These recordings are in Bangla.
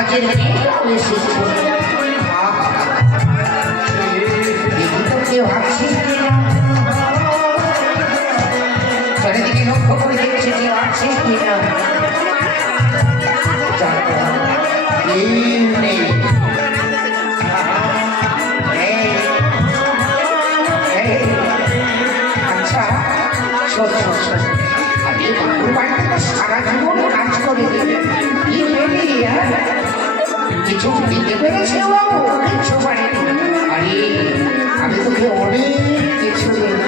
কাজের মেয়ে এসেছে। দেখি তো কেউ আসছিস কিনা, চারিদিকে লক্ষ্য করে দেখছে কেউ আসছিস কিনা। কেউ নেই। আচ্ছা শোন শোন শোন, আমি বাবুর বাড়িতে তো সারা জীবন কাজ করে দেবে, কি পেলি কিছু দিতে পেরেছে বাবু? কিছু পারেনি। আরে আমি তোকে অনেক কিছু দেবো।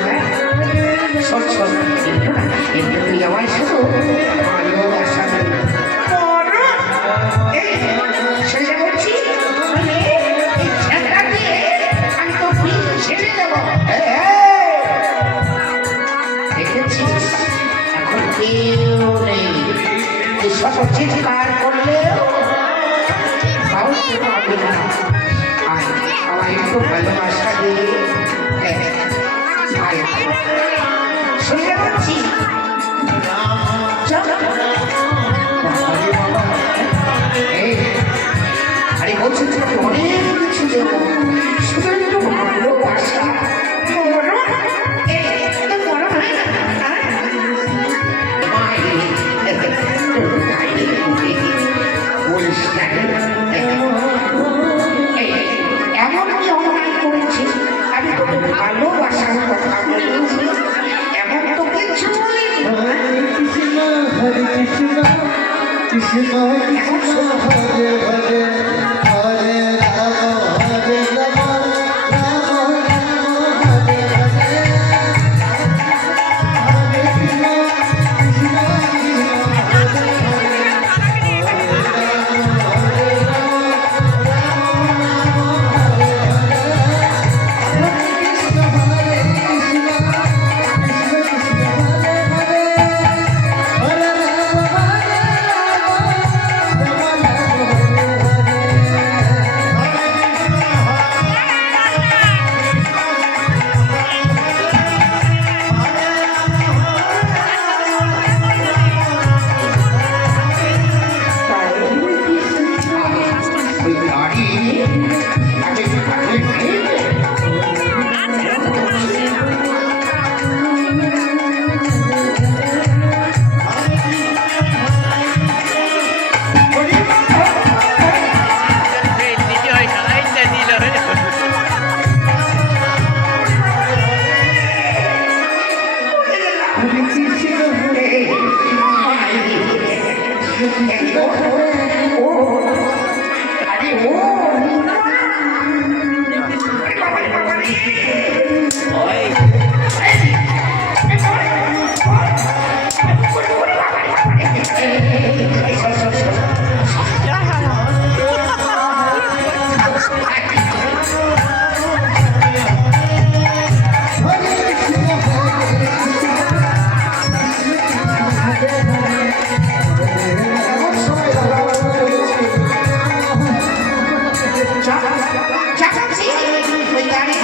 শোন শোন, একটু না একটু তুই আমায় শুধু ভালোবাসা দেবে। সেটা বলছি আমি তো ছেড়ে দেবো। দেখেছিস এখন কেউ নেই, এসব চিৎকার করলেও কাউকে পাবে না। আর আমার একটু ভালোবাসা দিয়ে শুনতে পাচ্ছি। আরে বলছি তোকে অনেক কিছু দেবো, শুধু একটু ভালোবাসা। এমন কি অন্যায় করেছি আমি তোকে ভালোবাসার কথা বলেছি? এমন তো কিছু হরে কৃষ্ণ কৃষ্ণ কৃষ্ণ হরে হরে হরে রাম হরে রাম রাম রাম হরে হরে হরে কৃষ্ণ কৃষ্ণ কৃষ্ণ হরে হরে হরে রাম হরে রাম রাম রাম হরে হরে হরে কৃষ্ণ হরে কৃষ্ণ কৃষ্ণ কৃষ্ণ হরে হরে হরে রাম হরে রাম রাম রাম ওই গাড়ি আগে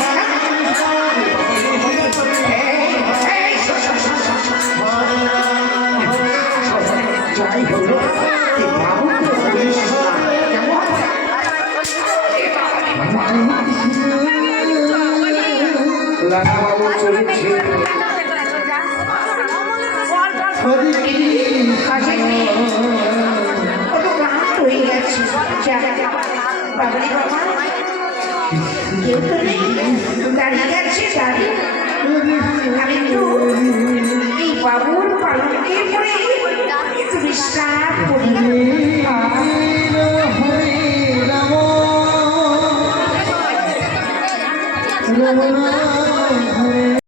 দাঁড়িয়ে যাচ্ছে গাড়ি, আমি একটু